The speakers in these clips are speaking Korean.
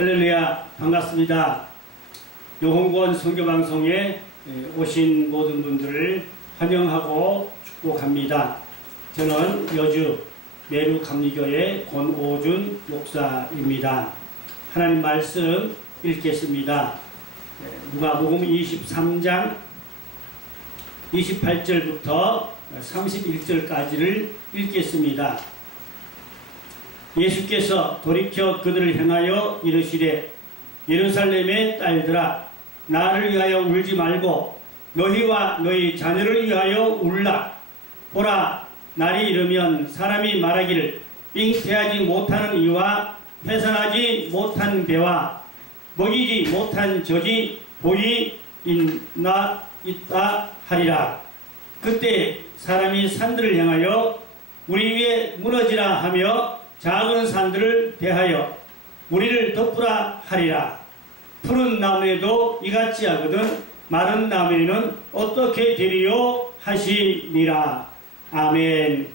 할렐루야, 반갑습니다. 요홍권 선교방송에 오신 모든 분들을 환영하고 축복합니다. 저는 여주 매루감리교회 권오준 목사입니다. 하나님 말씀 읽겠습니다. 누가복음 23장 28절부터 31절까지를 읽겠습니다. 예수께서 돌이켜 그들을 향하여 이르시되 예루살렘의 딸들아, 나를 위하여 울지 말고 너희와 너희 자녀를 위하여 울라. 보라, 날이 이르면 사람이 말하기를 잉태하지 못하는 이와 회산하지 못한 배와 먹이지 못한 젖이 보이 있다 하리라. 그때 사람이 산들을 향하여 우리 위에 무너지라 하며 작은 산들을 대하여 우리를 덮으라 하리라. 푸른 나무에도 이같이 하거든 마른 나무에는 어떻게 되리요 하시니라. 아멘.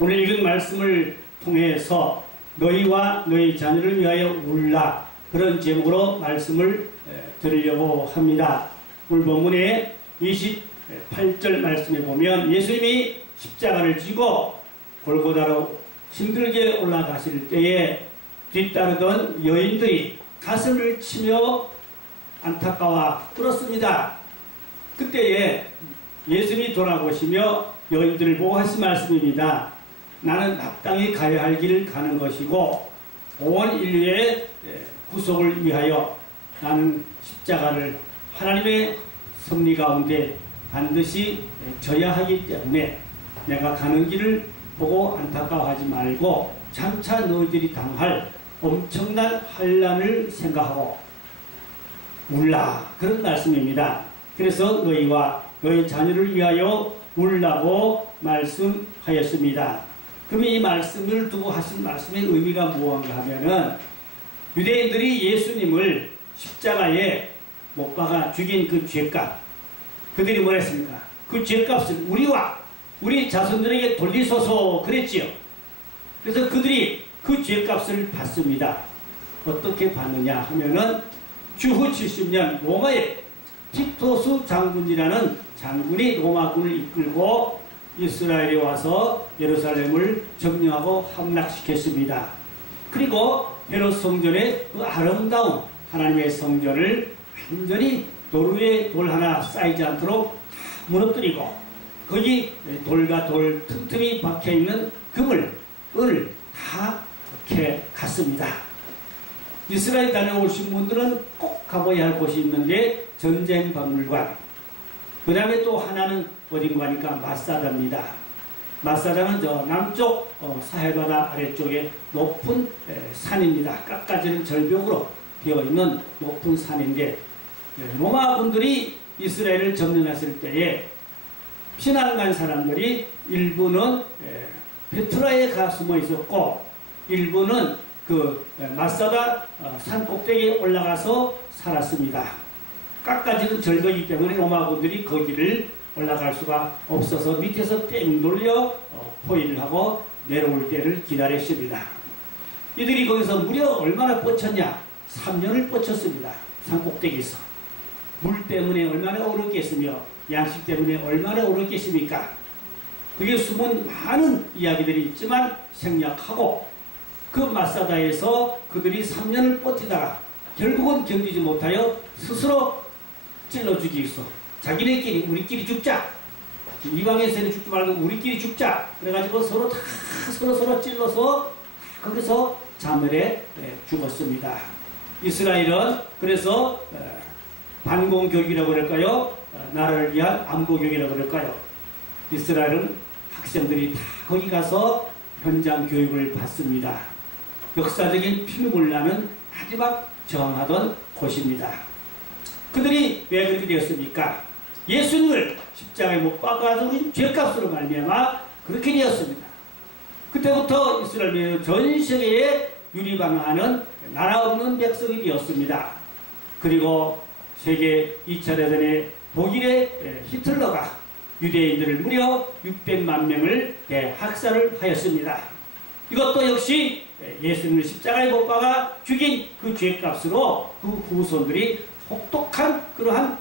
오늘 읽은 말씀을 통해서 너희와 너희 자녀를 위하여 울라, 그런 제목으로 말씀을 드리려고 합니다. 오늘 본문의 28절 말씀에 보면 예수님이 십자가를 지고 골고다로 힘들게 올라가실 때에 뒤따르던 여인들이 가슴을 치며 안타까워 울었습니다. 그때에 예수님이 돌아보시며 여인들을 보고 하신 말씀입니다. 나는 마땅히 가야 할 길을 가는 것이고 온 인류의 구속을 위하여 나는 십자가를 하나님의 섭리 가운데 반드시 져야 하기 때문에 내가 가는 길을 보고 안타까워하지 말고 장차 너희들이 당할 엄청난 환난을 생각하고 울라, 그런 말씀입니다. 그래서 너희와 너희 자녀를 위하여 울라고 말씀하였습니다. 그러면 이 말씀을 두고 하신 말씀의 의미가 무엇인가 하면은 유대인들이 예수님을 십자가에 못 박아 죽인 그 죄값, 그들이 뭘 했습니까? 그 죄값을 우리와 우리 자손들에게 돌리소서 그랬지요. 그래서 그들이 그 죄값을 받습니다. 어떻게 받느냐 하면은 주후 70년 로마의 티토스 장군이라는 장군이 로마군을 이끌고 이스라엘에 와서 예루살렘을 점령하고 함락시켰습니다. 그리고 헤롯 성전의 그 아름다운 하나님의 성전을 완전히 돌 위에 돌 하나 쌓이지 않도록 무너뜨리고 거기 돌과 돌 틈틈이 박혀있는 금을, 은을 다 이렇게 갔습니다. 이스라엘 다녀오신 분들은 꼭 가봐야 할 곳이 있는데 전쟁박물관, 그 다음에 또 하나는 어딘가 하니까 마사다입니다. 마사다는 저 남쪽 사해바다 아래쪽에 높은 산입니다. 깎아지는 절벽으로 되어있는 높은 산인데 로마 분들이 이스라엘을 점령했을 때에 피난 간 사람들이 일부는 페트라에 가 숨어 있었고 일부는 그 마사다 산 꼭대기에 올라가서 살았습니다. 깎아지는 절벽이기 때문에 로마군들이 거기를 올라갈 수가 없어서 밑에서 뺑 돌려 포위를 하고 내려올 때를 기다렸습니다. 이들이 거기서 무려 얼마나 뻗쳤냐? 3년을 뻗쳤습니다. 산 꼭대기에서. 물 때문에 얼마나 오르겠으며 양식 때문에 얼마나 오르겠습니까? 그게 숨은 많은 이야기들이 있지만 생략하고 그 마사다에서 그들이 3년을 버티다가 결국은 견디지 못하여 스스로 찔러 죽이겠어. 자기네끼리 우리끼리 죽자. 이방에서는 죽지 말고 우리끼리 죽자. 그래가지고 서로 다 서로 찔러서 거기서 자멸해 죽었습니다. 이스라엘은 그래서 반공교육이라고 그럴까요? 나라를 위한 안보교육이라고 그럴까요? 이스라엘은 학생들이 다 거기 가서 현장 교육을 받습니다. 역사적인 피눈물 나는 마지막 저항하던 곳입니다. 그들이 왜 그렇게 되었습니까? 예수님을 십자가에 못 박아서 우리 죄값으로 말미암아 그렇게 되었습니다. 그때부터 이스라엘은 전 세계에 유리방황하는 나라 없는 백성이 되었습니다. 그리고 세계 2차 대전에 독일의 히틀러가 유대인들을 무려 600만 명을 대학살을 하였습니다. 이것도 역시 예수님을 십자가에 못 박아 죽인 그 죄값으로 그 후손들이 혹독한 그러한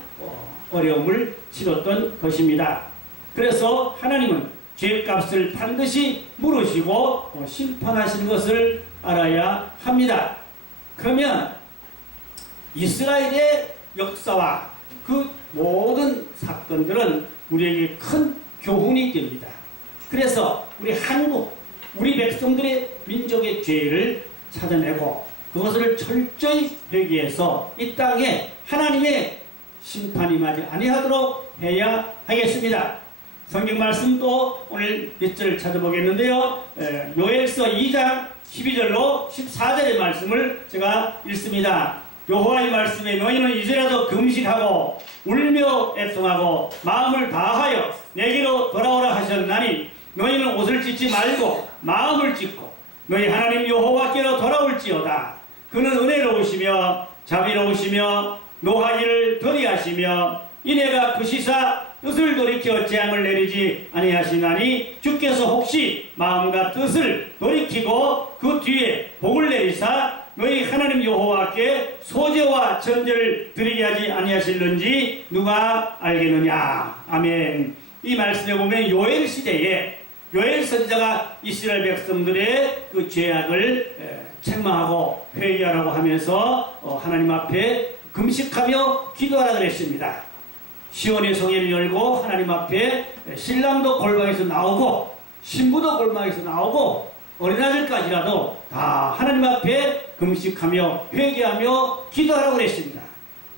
어려움을 치렀던 것입니다. 그래서 하나님은 죄값을 반드시 물으시고 심판하시는 것을 알아야 합니다. 그러면 이스라엘의 역사와 그 모든 사건들은 우리에게 큰 교훈이 됩니다. 그래서 우리 한국, 우리 백성들의 민족의 죄를 찾아내고 그것을 철저히 회개해서 이 땅에 하나님의 심판이 임하지 아니하도록 해야 하겠습니다. 성경 말씀도 오늘 몇 절을 찾아보겠는데요. 요엘서 2장 12절로 14절의 말씀을 제가 읽습니다. 여호와의 말씀에 너희는 이제라도 금식하고 울며 애통하고 마음을 다하여 내게로 돌아오라 하셨나니 너희는 옷을 찢지 말고 마음을 찢고 너희 하나님 여호와께로 돌아올지어다. 그는 은혜로우시며 자비로우시며 노하기를 더디하시며 이내가 그 시사 뜻을 돌이켜 재앙을 내리지 아니하시나니 주께서 혹시 마음과 뜻을 돌이키고 그 뒤에 복을 내리사 너희 하나님 여호와께 소제와 전제를 드리게 하지 아니하실는지 누가 알겠느냐. 아멘. 이 말씀에 보면 요엘 시대에 요엘 선지자가 이스라엘 백성들의 그 죄악을 책망하고 회개하라고 하면서 하나님 앞에 금식하며 기도하라 그랬습니다. 시온의 성회를 열고 하나님 앞에 신랑도 골방에서 나오고 신부도 골방에서 나오고 어린아들까지라도 다 하나님 앞에 금식하며 회개하며 기도하라고 그랬습니다.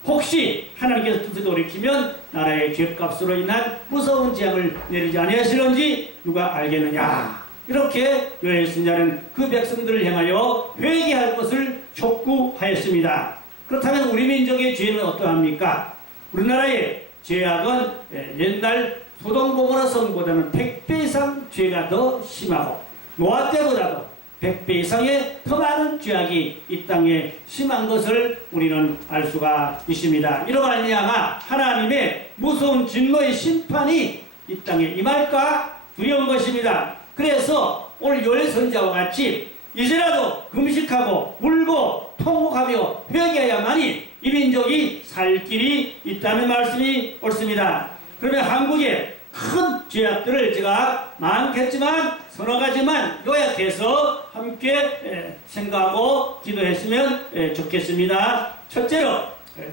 혹시 하나님께서 뜻을 돌이키면 나라의 죄값으로 인한 무서운 재앙을 내리지 아니하시는지 누가 알겠느냐. 이렇게 요엘 선지자는 그 백성들을 향하여 회개할 것을 촉구하였습니다. 그렇다면 우리 민족의 죄는 어떠합니까? 우리나라의 죄악은 옛날 소돔 고모라 성보다는 100배 이상 죄가 더 심하고 노아 때보다도 100배 이상의 더 많은 죄악이 이 땅에 심한 것을 우리는 알 수가 있습니다. 이로 말미암아 하나님의 무서운 진노의 심판이 이 땅에 임할까 두려운 것입니다. 그래서 오늘 요엘 선지자와 같이 이제라도 금식하고 울고 통곡하며 회개해야만이 이 민족이 살 길이 있다는 말씀이 옳습니다. 그러면 한국의 큰 죄악들을 제가 많겠지만 서너 가지만 요약해서 함께 생각하고 기도했으면 좋겠습니다. 첫째로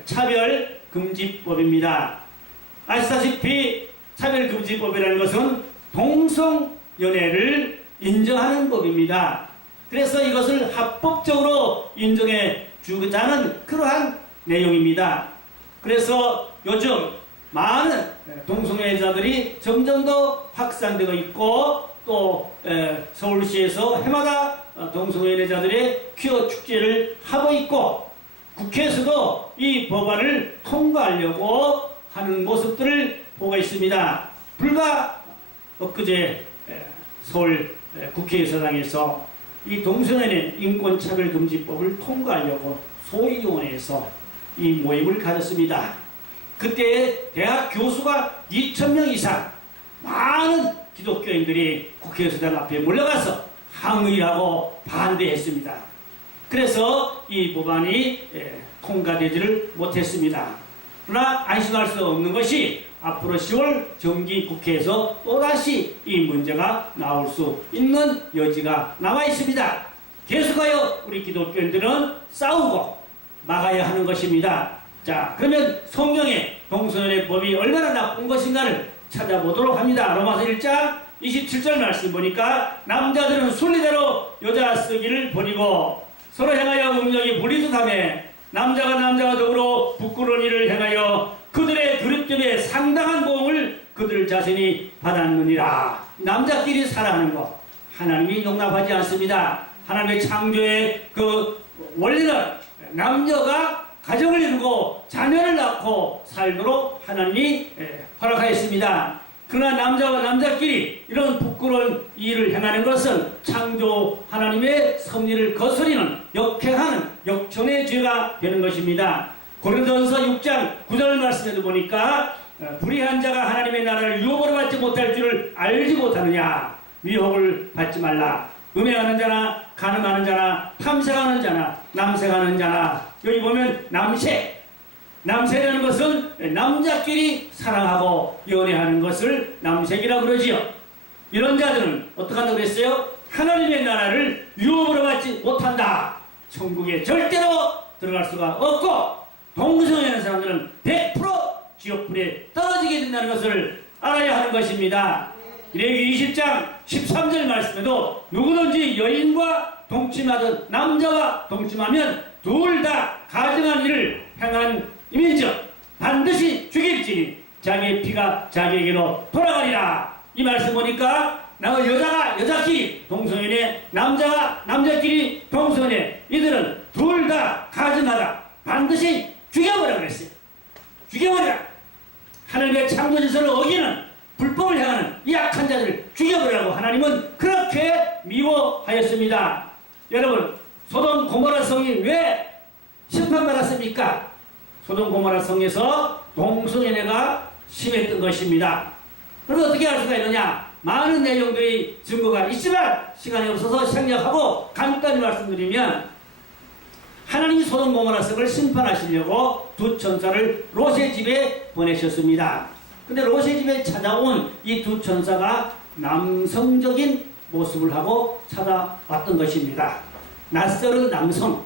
차별금지법입니다. 아시다시피 차별금지법이라는 것은 동성연애를 인정하는 법입니다. 그래서 이것을 합법적으로 인정해 주자는 그러한 내용입니다. 그래서 요즘 많은 동성애자들이 점점 더 확산되고 있고 또 서울시에서 해마다 동성애자들의 퀴어 축제를 하고 있고 국회에서도 이 법안을 통과하려고 하는 모습들을 보고 있습니다. 불과 엊그제 서울 국회의사당에서 이 동성애의 인권차별금지법을 통과하려고 소위원회에서 이 모임을 가졌습니다. 그때 대학 교수가 2,000명 이상 많은 기독교인들이 국회의사당 앞에 몰려가서 항의하고 반대했습니다. 그래서 이 법안이 통과되지를 못했습니다. 그러나 안심할 수 없는 것이 앞으로 10월 정기국회에서 또다시 이 문제가 나올 수 있는 여지가 남아 있습니다. 계속하여 우리 기독교인들은 싸우고 막아야 하는 것입니다. 자, 그러면 성경의 동성연애 법이 얼마나 나쁜 것인가를 찾아보도록 합니다. 로마서 1장 27절 말씀 보니까 남자들은 순리대로 여자 쓰기를 버리고 서로 향하여 음력이 불리듯하며 남자가 더불어 부끄러운 일을 행하여 그들의 그릇됨에 상당한 보응을 그들 자신이 받았느니라. 남자끼리 살아가는 것 하나님이 용납하지 않습니다. 하나님의 창조의 그 원리는 남녀가 가정을 이루고 자녀를 낳고 살도록 하나님이 허락하였습니다. 그러나 남자와 남자끼리 이런 부끄러운 일을 행하는 것은 창조 하나님의 섭리를 거스리는 역행하는 역천의 죄가 되는 것입니다. 고린도전서 6장 9절 말씀에도 보니까 불의한 자가 하나님의 나라를 유업으로 받지 못할 줄을 알지 못하느냐. 미혹을 받지 말라. 음행하는 자나 간음하는 자나 탐색하는 자나 남색하는 자나. 여기 보면 남색이라는 것은 남자끼리 사랑하고 연애하는 것을 남색이라고 그러지요. 이런 자들은 어떻게 한다고 그랬어요? 하나님의 나라를 유업으로 받지 못한다. 천국에 절대로 들어갈 수가 없고, 동성애하는 사람들은 100% 지옥불에 떨어지게 된다는 것을 알아야 하는 것입니다. 레위기 20장 13절 말씀에도 누구든지 여인과 동침하든 남자와 동침하면 둘 다 가증한 일을 행한 이민즉 반드시 죽일지니 자기의 피가 자기에게로 돌아가리라. 이 말씀 보니까 여자가 여자끼리 동성연애, 남자가 남자끼리 동성연애, 이들은 둘 다 가증하다. 반드시 죽여버려 그랬어요. 죽여버리라. 하나님의 창조질서를 어기는 불법을 행하는 이 악한 자들을 죽여버리라고 하나님은 그렇게 미워하였습니다. 여러분, 소돔 고모라 성이 왜 심판받았습니까? 소돔 고모라 성에서 동성연애가 심했던 것입니다. 그럼 어떻게 알 수가 있느냐? 많은 내용들이 증거가 있지만 시간이 없어서 생략하고 간단히 말씀드리면, 하나님이 소돔 고모라 성을 심판하시려고 두 천사를 롯의 집에 보내셨습니다. 근데 롯의 집에 찾아온 이 두 천사가 남성적인 모습을 하고 찾아왔던 것입니다. 낯설은 남성,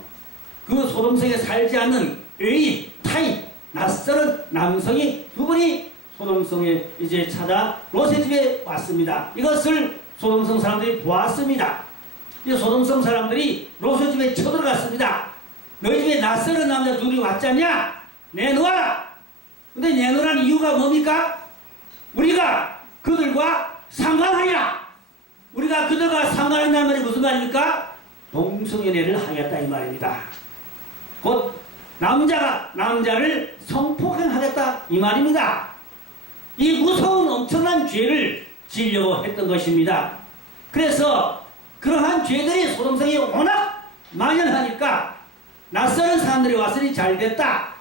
그 소돔성에 살지 않는 외인, 타인, 낯설은 남성이 두 분이 소돔성에 이제 찾아 롯의 집에 왔습니다. 이것을 소돔성 사람들이 보았습니다. 이 소돔성 사람들이 롯의 집에 쳐들어갔습니다. 너희 집에 낯설은 남자 둘이 왔잖냐? 내놓아라! 근데 내놓으라는 이유가 뭡니까? 우리가 그들과 상관하리라! 우리가 그들과 상관한다는 말이 무슨 말입니까? 동성연애를 하겠다 이 말입니다. 곧 남자가 남자를 성폭행하겠다 이 말입니다. 이 무서운 엄청난 죄를 지으려고 했던 것입니다. 그래서 그러한 죄들이 소돔성에 워낙 만연하니까 낯설은 사람들이 왔으니 잘 됐다.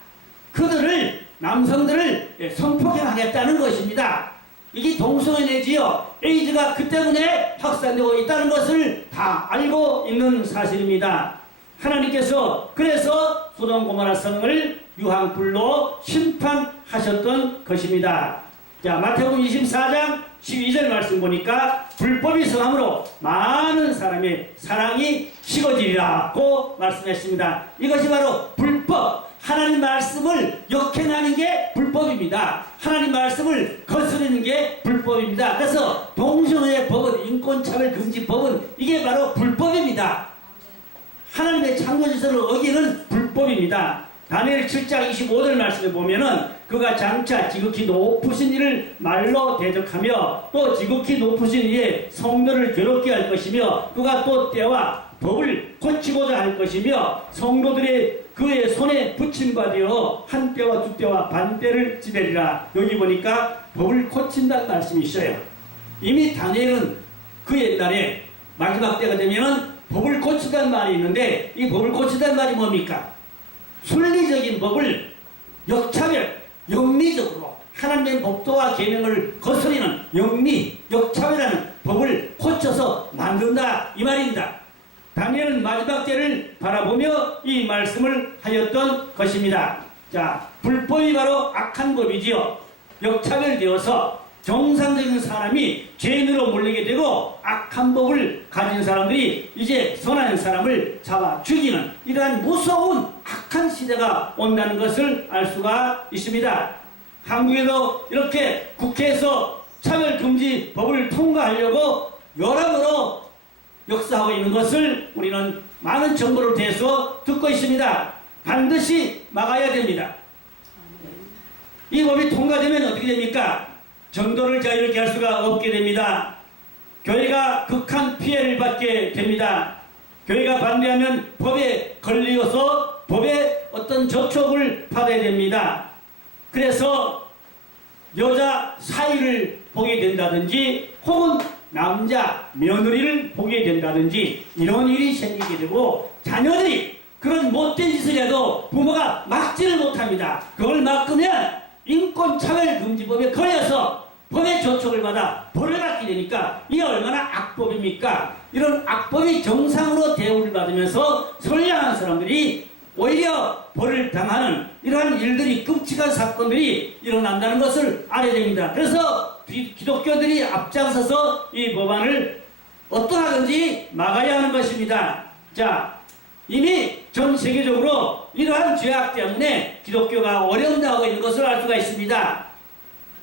그들을, 남성들을 성폭행하겠다는 것입니다. 이게 동성연애지요. 에이즈가 그 때문에 확산되고 있다는 것을 다 알고 있는 사실입니다. 하나님께서 그래서 소돔 고모라 성을 유황불로 심판하셨던 것입니다. 자, 마태복음 24장 12절 말씀 보니까 불법이 성함으로 많은 사람의 사랑이 식어지리라고 말씀했습니다. 이것이 바로 불법, 하나님 말씀을 역행하는 게 불법입니다. 하나님 말씀을 거스르는 게 불법입니다. 그래서 동성애 법은, 인권차별금지법은 이게 바로 불법입니다. 하나님의 창조질서를 어기는 불법입니다. 다니엘 7장 25절 말씀에 보면은 그가 장차 지극히 높으신 이를 말로 대적하며 또 지극히 높으신 이의 성도를 괴롭게 할 것이며 그가 또 때와 법을 고치고자 할 것이며 성도들의 그의 손에 붙임바 되어 한 때와 두 때와 반 때를 지내리라. 여기 보니까 법을 고친다는 말씀이 있어요. 이미 다니엘은 그 옛날에 마지막 때가 되면은 법을 고치다는 말이 있는데 이 법을 고치다는 말이 뭡니까? 순리적인 법을 역차별, 영리적으로 하나님의 법도와 계명을 거스리는 영리, 역차별하는 법을 고쳐서 만든다 이 말입니다. 다니엘은 마지막 때를 바라보며 이 말씀을 하였던 것입니다. 자, 불법이 바로 악한 법이지요. 역차별되어서 정상적인 사람이 죄인으로 몰리게 되고 악한 법을 가진 사람들이 이제 선한 사람을 잡아 죽이는 이러한 무서운 악한 시대가 온다는 것을 알 수가 있습니다. 한국에도 이렇게 국회에서 차별금지 법을 통과하려고 여러모로 역사하고 있는 것을 우리는 많은 정보를 대해서 듣고 있습니다. 반드시 막아야 됩니다. 이 법이 통과되면 어떻게 됩니까? 전도를 자유롭게 할 수가 없게 됩니다. 교회가 극한 피해를 받게 됩니다. 교회가 반대하면 법에 걸려서 법의 어떤 저촉을 받아야 됩니다. 그래서 여자 사위를 보게 된다든지 혹은 남자 며느리를 보게 된다든지 이런 일이 생기게 되고 자녀들이 그런 못된 짓을 해도 부모가 막지를 못합니다. 그걸 막으면 인권차별금지법에 걸려서 법의 저촉을 받아 벌을 받게 되니까 이게 얼마나 악법입니까? 이런 악법이 정상으로 대우를 받으면서 선량한 사람들이 오히려 벌을 당하는 이러한 일들이 끔찍한 사건들이 일어난다는 것을 알아야 됩니다. 그래서 기독교들이 앞장서서 이 법안을 어떠하든지 막아야 하는 것입니다. 자, 이미 전 세계적으로 이러한 죄악 때문에 기독교가 어려움당하고 있는 것을 알 수가 있습니다.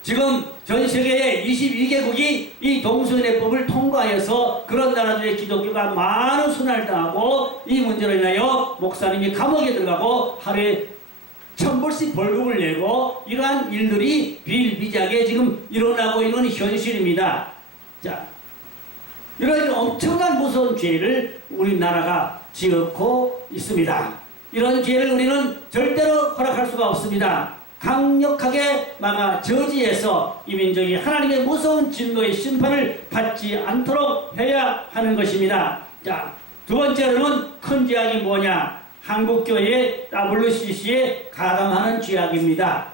지금 전 세계의 22개국이 이 동성애법을 통과해서 그런 나라들의 기독교가 많은 순환을 당하고 이 문제로 인하여 목사님이 감옥에 들어가고 하루에 1,000불씩 벌금을 내고 이러한 일들이 비일비재하게 지금 일어나고 있는 현실입니다. 자, 이런 엄청난 무서운 죄를 우리나라가 지었고 있습니다. 이런 죄를 우리는 절대로 허락할 수가 없습니다. 강력하게 막아 저지해서 이 민족이 하나님의 무서운 진노의 심판을 받지 않도록 해야 하는 것입니다. 자, 두 번째로는 큰 죄악이 뭐냐? 한국교회 WCC에 가담하는 죄악입니다.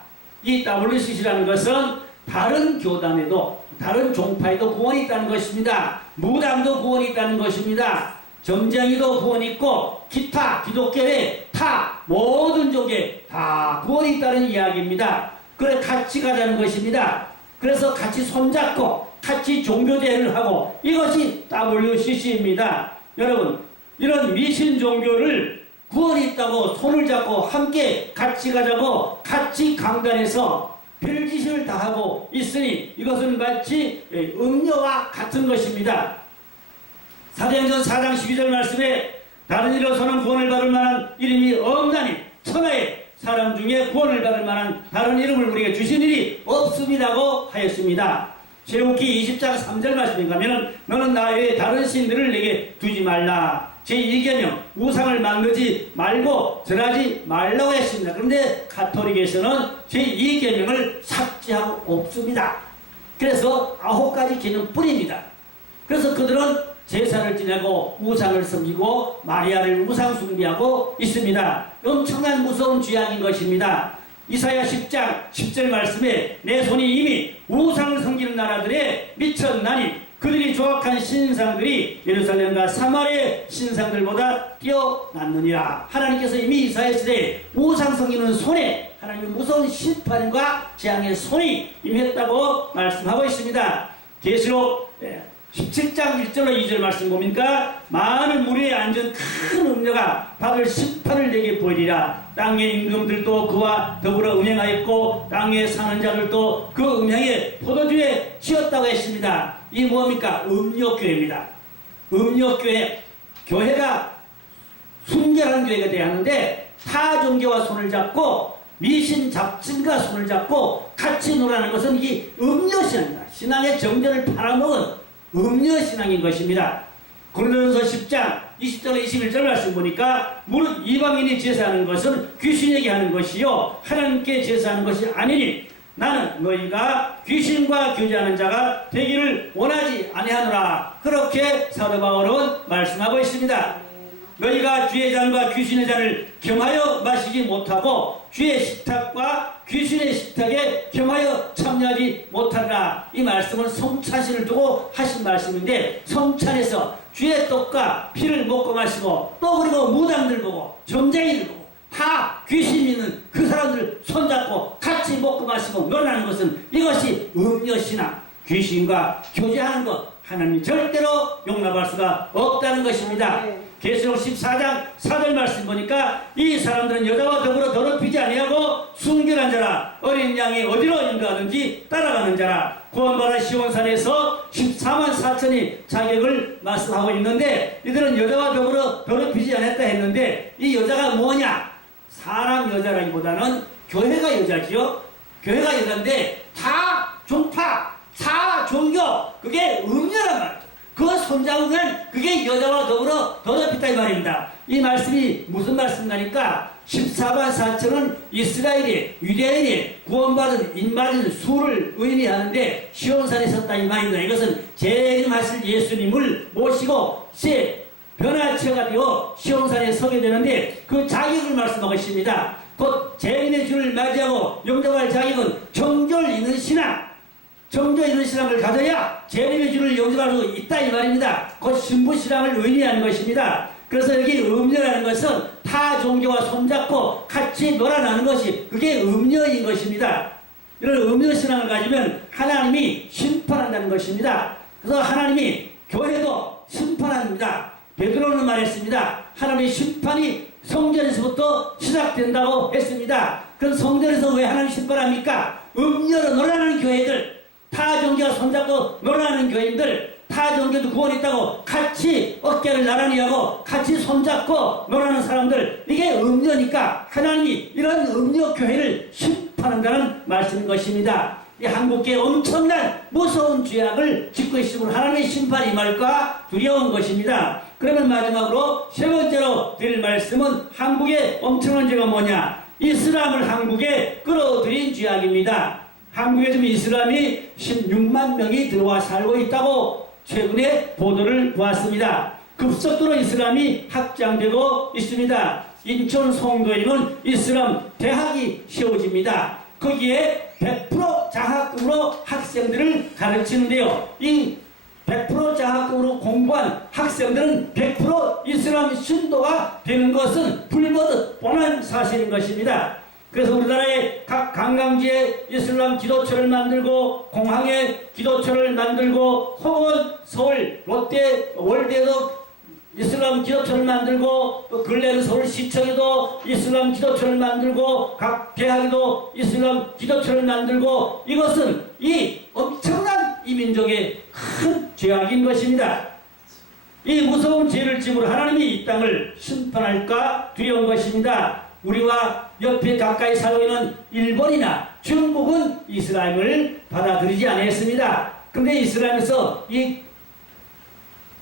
이 WCC라는 것은 다른 교단에도 다른 종파에도 구원이 있다는 것입니다. 무당도 구원이 있다는 것입니다. 점쟁이도 구원이 있고 기타 기독교의 타 모든 종교에 다 구원이 있다는 이야기입니다. 그래 같이 가자는 것입니다. 그래서 같이 손잡고 같이 종교대회를 하고 이것이 WCC입니다. 여러분 이런 미신 종교를 구원이 있다고 손을 잡고 함께 같이 가자고 같이 강단에서 별짓을 다 하고 있으니 이것은 마치 음료와 같은 것입니다. 사도행전 4장 12절 말씀에 다른 일로서는 구원을 받을 만한 이름이 없나니 천하의 사람 중에 구원을 받을 만한 다른 이름을 우리에게 주신 일이 없음이라고 하였습니다. 출애굽기 20장 3절 말씀에 가면 너는 나 외에 다른 신들을 내게 두지 말라. 제2계명 우상을 만들지 말고 절하지 말라고 했습니다. 그런데 가톨릭에서는 제2계명을 삭제하고 없습니다. 그래서 9가지 계명뿐입니다. 그래서 그들은 제사를 지내고 우상을 섬기고 마리아를 우상 숭배하고 있습니다. 엄청난 무서운 죄악인 것입니다. 이사야 10장 10절 말씀에 내 손이 이미 우상을 섬기는 나라들에 미쳤나니 그들이 조악한 신상들이 예루살렘과 사마리아의 신상들보다 뛰어났느니라. 하나님께서 이미 이사야 시대에 우상 섬기는 손에 하나님의 무서운 심판과 재앙의 손이 임했다고 말씀하고 있습니다. 계시록 17장 1절로 2절 말씀 보니까 많은 무리에 앉은 큰 음녀가 받을 심판을 내게 보이리라. 땅의 임금들도 그와 더불어 음행하였고 땅에 사는 자들도 그 음행에 포도주에 취했다고 했습니다. 이 뭡니까? 음욕교회입니다. 음욕교회. 교회가 순결한 교회가 되어야 하는데 타 종교와 손을 잡고 미신 잡신과 손을 잡고 같이 놀라는 것은 이게 음료신앙입니다. 신앙의 정전을 팔아먹은 음료신앙인 것입니다. 고린도전서 10장 20절 21절 말씀 보니까 무릇 이방인이 제사하는 것은 귀신에게 하는 것이요 하나님께 제사하는 것이 아니니 나는 너희가 귀신과 교제하는 자가 되기를 원하지 아니하노라. 그렇게 사도 바울은 말씀하고 있습니다. 너희가 주의 잔과 귀신의 잔을 겸하여 마시지 못하고 주의 식탁과 귀신의 식탁에 겸하여 참여하지 못하라. 이 말씀은 성찬신을 두고 하신 말씀인데 성찬에서 주의 떡과 피를 먹고 마시고 또 그리고 무당들 보고 점쟁이들 보고 다 귀신 있는 그 사람들 손잡고 같이 먹고 마시고 놀라는 것은 이것이 음료신앙 귀신과 교제하는 것 하나님이 절대로 용납할 수가 없다는 것입니다. 계시록 14장 4절 말씀 보니까 이 사람들은 여자와 더불어 더럽히지 아니하고 순결한 자라 어린 양이 어디로 인도하든지 따라가는 자라 구원받아 시온산에서 14만 4천이 자격을 말씀하고 있는데 이들은 여자와 더불어 더럽히지 않았다 했는데 이 여자가 뭐냐? 사람 여자라기보다는 교회가 여자지요. 교회가 여자인데 다 종파 사 종교 그게 음녀란 말이죠. 그거 손잡으면 그게 여자와 더불어 더럽히다 이 말입니다. 이 말씀이 무슨 말씀이니까 14만 4천은 이스라엘이 유대인이 구원받은 인맞은 수를 의미하는데 시온산에 섰다 이 말입니다. 이것은 재림하실 예수님을 모시고 새 변화체가 되어 시온산에 서게 되는데 그 자격을 말씀하고 있습니다. 곧 재림의 주를 맞이하고 영접할 자격은 정결 있는 신앙 정조 이런 신앙을 가져야 재림의 주를 영접할 수 있다 이 말입니다. 곧 신부신앙을 의미하는 것입니다. 그래서 여기 음녀라는 것은 타 종교와 손잡고 같이 놀아나는 것이 그게 음녀인 것입니다. 이런 음녀신앙을 가지면 하나님이 심판한다는 것입니다. 그래서 하나님이 교회도 심판합니다. 베드로는 말했습니다. 하나님의 심판이 성전에서부터 시작된다고 했습니다. 그럼 성전에서 왜 하나님 심판합니까? 음녀로 놀아나는 교회들, 타 종교와 손잡고 놀아나는 교인들, 타 종교도 구원이 있다고 같이 어깨를 나란히 하고 같이 손잡고 놀아나는 사람들, 이게 음녀니까 하나님이 이런 음녀 교회를 심판한다는 말씀인 것입니다. 이 한국에 엄청난 무서운 죄악을 짓고 있으므로 하나님의 심판이 임할까 두려운 것입니다. 그러면 마지막으로 세 번째로 드릴 말씀은 한국의 엄청난 죄가 뭐냐? 이슬람을 한국에 끌어들인 죄악입니다. 한국에 지금 이슬람이 16만 명이 들어와 살고 있다고 최근에 보도를 보았습니다. 급속도로 이슬람이 확장되고 있습니다. 인천 송도에는 이슬람 대학이 세워집니다. 거기에 100% 장학금으로 학생들을 가르치는데요. 이 100% 장학금으로 공부한 학생들은 100% 이슬람 신도가 되는 것은 불보듯 뻔한 사실인 것입니다. 그래서 우리나라의 각 관광지에 이슬람 기도처를 만들고 공항에 기도처를 만들고 혹은 서울 롯데 월드에도 이슬람 기도처를 만들고 또 근래는 서울시청에도 이슬람 기도처를 만들고 각 대학에도 이슬람 기도처를 만들고 이것은 이 엄청난 이민족의 큰 죄악인 것입니다. 이 무서운 죄를 짐으로 하나님이 이 땅을 심판할까 두려운 것입니다. 우리와 옆에 가까이 살고 있는 일본이나 중국은 이슬람을 받아들이지 않았습니다. 그런데 이슬람에서 이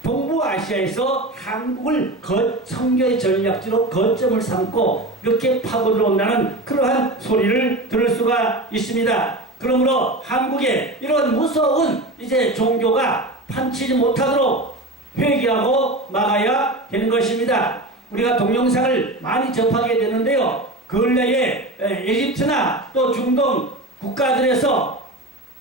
동부아시아에서 한국을 선교의 전략지로 거점을 삼고 이렇게 파고들어온다는 그러한 소리를 들을 수가 있습니다. 그러므로 한국에 이런 무서운 이제 종교가 판치지 못하도록 회개하고 막아야 되는 것입니다. 우리가 동영상을 많이 접하게 되는데요. 근래에 에집트나 또 중동 국가들에서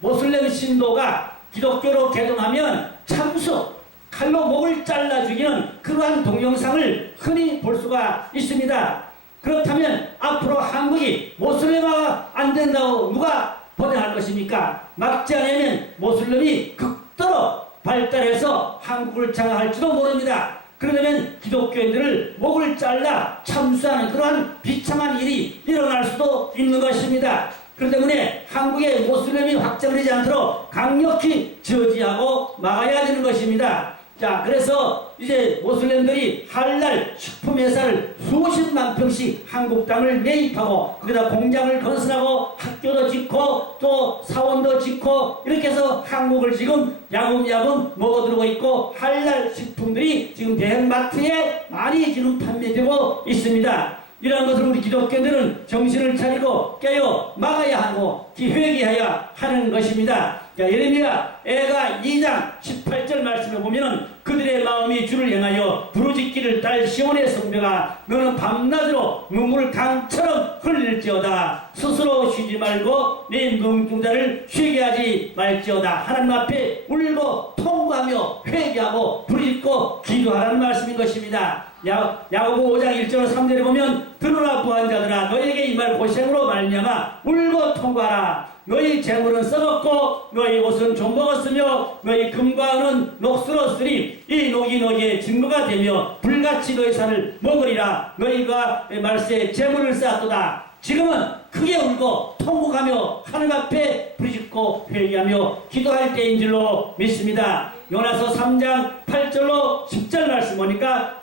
모슬렘 신도가 기독교로 개종하면 참수, 칼로 목을 잘라 죽이는 그러한 동영상을 흔히 볼 수가 있습니다. 그렇다면 앞으로 한국이 모슬렘화가 안 된다고 누가 보장할 것입니까? 막지 않으면 모슬렘이 극도로 발달해서 한국을 장악할지도 모릅니다. 그러면 기독교인들을 목을 잘라 참수하는 그러한 비참한 일이 일어날 수도 있는 것입니다. 그렇기 때문에 한국의 모슬렘이 확장되지 않도록 강력히 저지하고 막아야 되는 것입니다. 자, 그래서 이제 모슬렘들이 할랄 식품회사를 수십만 평씩 한국 땅을 매입하고 거기다 공장을 건설하고 학교도 짓고 또 사원도 짓고 이렇게 해서 한국을 지금 야금야금 먹어들고 있고 할랄 식품들이 지금 대형마트에 많이 지금 판매되고 있습니다. 이러한 것을 우리 기독교인들은 정신을 차리고 깨어 막아야 하고 회개해야 하는 것입니다. 자, 예레미야 애가 2장 18절 말씀을 보면 그들의 마음이 주를 향하여 부르짖기를 딸 시온의 성벽아 너는 밤낮으로 눈물을 강처럼 흘릴지어다. 스스로 쉬지 말고 네 눈동자를 쉬게 하지 말지어다. 하나님 앞에 울고 통곡하며 회개하고 부르짖고 기도하라는 말씀인 것입니다. 야고보 5장 1절 3절에 보면 들으라 부한자들아 너에게 임할 고생으로 말미암아 울고 통과하라. 너희 재물은 썩었고 너희 옷은 좀먹었으며 너희 금과 은은 녹슬었으니 이 녹이 너희의 증거가 되며 불같이 너희 산을 먹으리라. 너희가 말세에 재물을 쌓았도다. 지금은 크게 울고 통곡하며 하늘 앞에 부르짖고 회개하며 기도할 때인 줄로 믿습니다. 요나서 3장 8절로 10절 말씀 보니까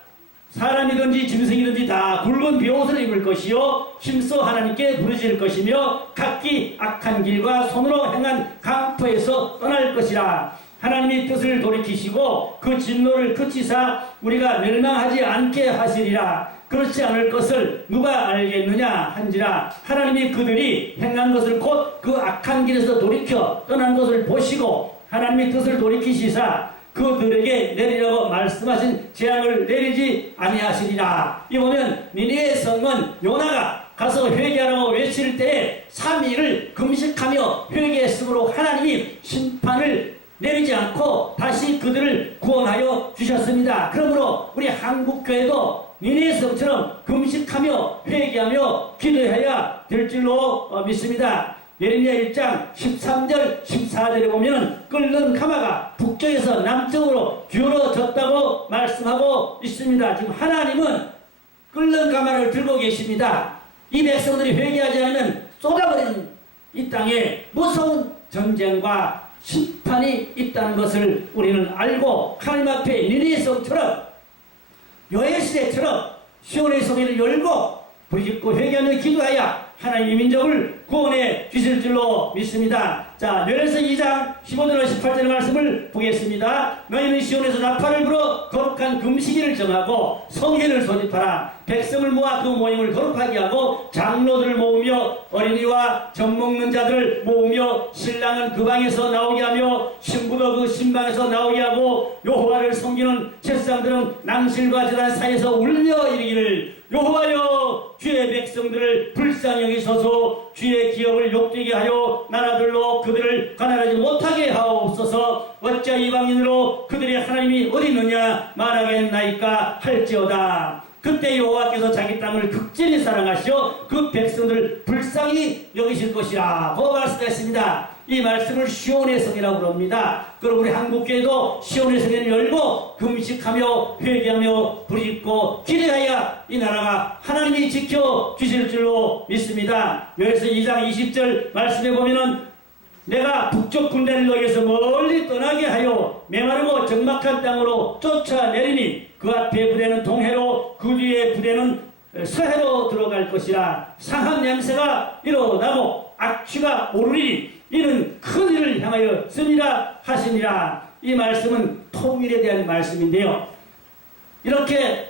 사람이든지 짐승이든지 다 굵은 베옷을 입을 것이요 힘써 하나님께 부르짖을 것이며 각기 악한 길과 손으로 행한 강포에서 떠날 것이라. 하나님이 뜻을 돌이키시고 그 진노를 그치사 우리가 멸망하지 않게 하시리라. 그렇지 않을 것을 누가 알겠느냐 한지라. 하나님이 그들이 행한 것을 곧 그 악한 길에서 돌이켜 떠난 것을 보시고 하나님이 뜻을 돌이키시사 그들에게 내리라고 말씀하신 재앙을 내리지 아니하시리라. 이 보면 니네의 성은 요나가 가서 회개하라고 외칠 때에 3일을 금식하며 회개했으므로 하나님이 심판을 내리지 않고 다시 그들을 구원하여 주셨습니다. 그러므로 우리 한국교회도 니네 성처럼 금식하며 회개하며 기도해야 될 줄로 믿습니다. 예레미야 1장 13절 14절에 보면 끓는 가마가 북쪽에서 남쪽으로 기울어졌다고 말씀하고 있습니다. 지금 하나님은 끓는 가마를 들고 계십니다. 이 백성들이 회개하지 않으면 쏟아버리는 이 땅에 무서운 전쟁과 심판이 있다는 것을 우리는 알고 하나님 앞에 니네 성처럼 여호와시대처럼 시온의 성회를 열고 부르짖고 회개하며 기도하여 하나님의 민족을 구원해 주실 줄로 믿습니다. 자, 요엘서 2장 15절로 18절의 말씀을 보겠습니다. 너희는 시온에서 나팔을 불어 거룩한 금식일을 정하고 성회를 소집하라. 백성을 모아 그 모임을 거룩하게 하고 장로들을 모으며 어린이와 젖먹는 자들을 모으며 신랑은 그 방에서 나오게 하며 신부도 그 신방에서 나오게 하고 여호와를 섬기는 제사장들은 낭실과 제단 사이에서 울며 이르기를 여호와여 주의 백성들을 불쌍히 여기소서 주의 기업을 욕되게 하여 나라들로 그들을 가난하지 못하게 하옵소서 어찌 이방인으로 그들의 하나님이 어디 있느냐 말하겠나이까 할지어다. 그때 여호와께서 자기 땅을 극진히 사랑하시어 그 백성들을 불쌍히 여기실 것이라고 말씀했습니다. 이 말씀을 시온의 성이라고 부릅니다. 그럼 우리 한국교회도 시온의 성을 열고 금식하며 회개하며 부르짖고 기도하여 이 나라가 하나님이 지켜주실 줄로 믿습니다. 요엘서 2장 20절 말씀에 보면은 내가 북쪽 군대를 너희에서 멀리 떠나게 하여 메마르고 적막한 땅으로 쫓아내리니 그 앞에 부대는 동해로 그 뒤에 부대는 서해로 들어갈 것이라. 상한 냄새가 일어나고 악취가 오르리니 이는 큰 일을 향하여 쓰니라 하시니라. 이 말씀은 통일에 대한 말씀인데요. 이렇게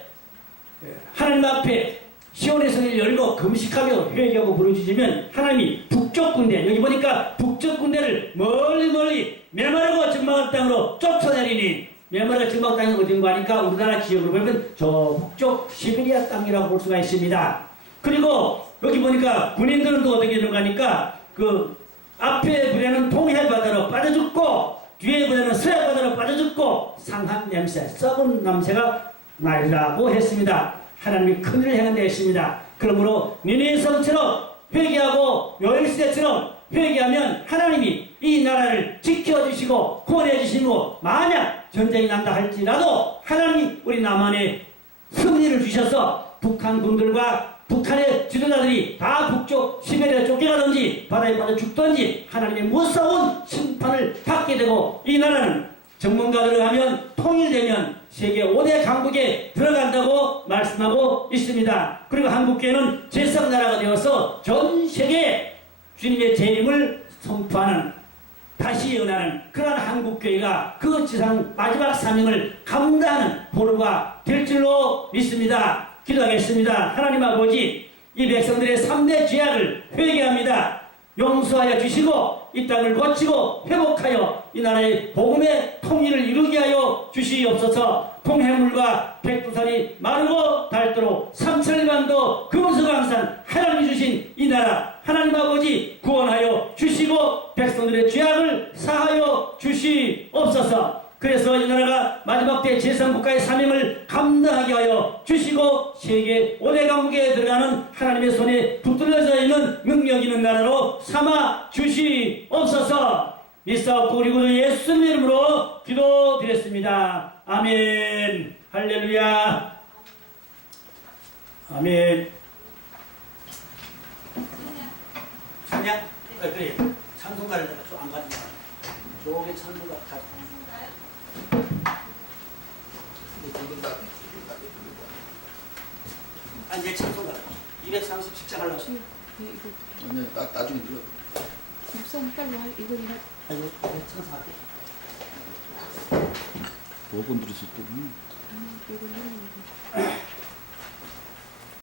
하나님 앞에 시온의 성을 열고 금식하며 회개하고 부르짖으면 하나님이 북쪽 군대, 여기 보니까 북쪽 군대를 멀리 메마르고 적막한 땅으로 쫓아내리니, 메마르고 적막한 땅이 어딘가 하니까 우리나라 지역으로 보면 저 북쪽 시베리아 땅이라고 볼 수가 있습니다. 그리고 여기 보니까 군인들은 또 어떻게 되는가 하니까 그 앞에 부대는 동해 바다로 빠져 죽고 뒤에 부대는 서해 바다로 빠져 죽고 상한 냄새, 썩은 냄새가 나리라고 했습니다. 하나님이 큰일을 행한다 했습니다. 그러므로 니네 성처럼 회개하고 요엘시대처럼 회개하면 하나님이 이 나라를 지켜주시고 구원해주시고, 만약 전쟁이 난다 할지라도 하나님이 우리 남한에 승리를 주셔서 북한 군들과 북한의 지도자들이 다 북쪽 시베리아 쫓겨가든지 바다에 빠져 죽든지 하나님의 무서운 심판을 받게 되고, 이 나라는 전문가들을 하면 통일되면 세계 5대 강국에 들어간다고 말씀하고 있습니다. 그리고 한국교회는 제3나라가 되어서 전 세계에 주님의 재림을 선포하는, 다시 연하는 그러한 한국교회가 그 지상 마지막 사명을 감당하는 보루가 될 줄로 믿습니다. 기도하겠습니다. 하나님 아버지, 이 백성들의 3대 죄악을 회개합니다. 용서하여 주시고 이 땅을 고치고 회복하여 이 나라의 복음의 통일을 이루게 하여 주시옵소서. 동해물과 백두산이 마르고 닳도록 삼천리반도 금수강산 하나님이 주신 이 나라 하나님 아버지 구원하여 주시고 백성들의 죄악을 사하여 주시옵소서. 그래서 이 나라가 마지막 때 제3국가의 사명을 감당하게 하여 주시고 세계 5대 강국에 들어가는 하나님의 손에 붙들려져 있는 능력 있는 나라로 삼아 주시옵소서. 믿사옵고 우리 구주 예수님 이름으로 기도드렸습니다. 아멘. 할렐루야. 아멘. 찬양? 그래. 찬송가를 내가 좀 안 가진다. 저게 찬송가 가져. 아니 내 찬송가 230 직장 하려고. 아니 나중에 들어. 목사님 빨리 와. 이거는 아이고 내 찬송할게. 5번 들었을 때. 이거는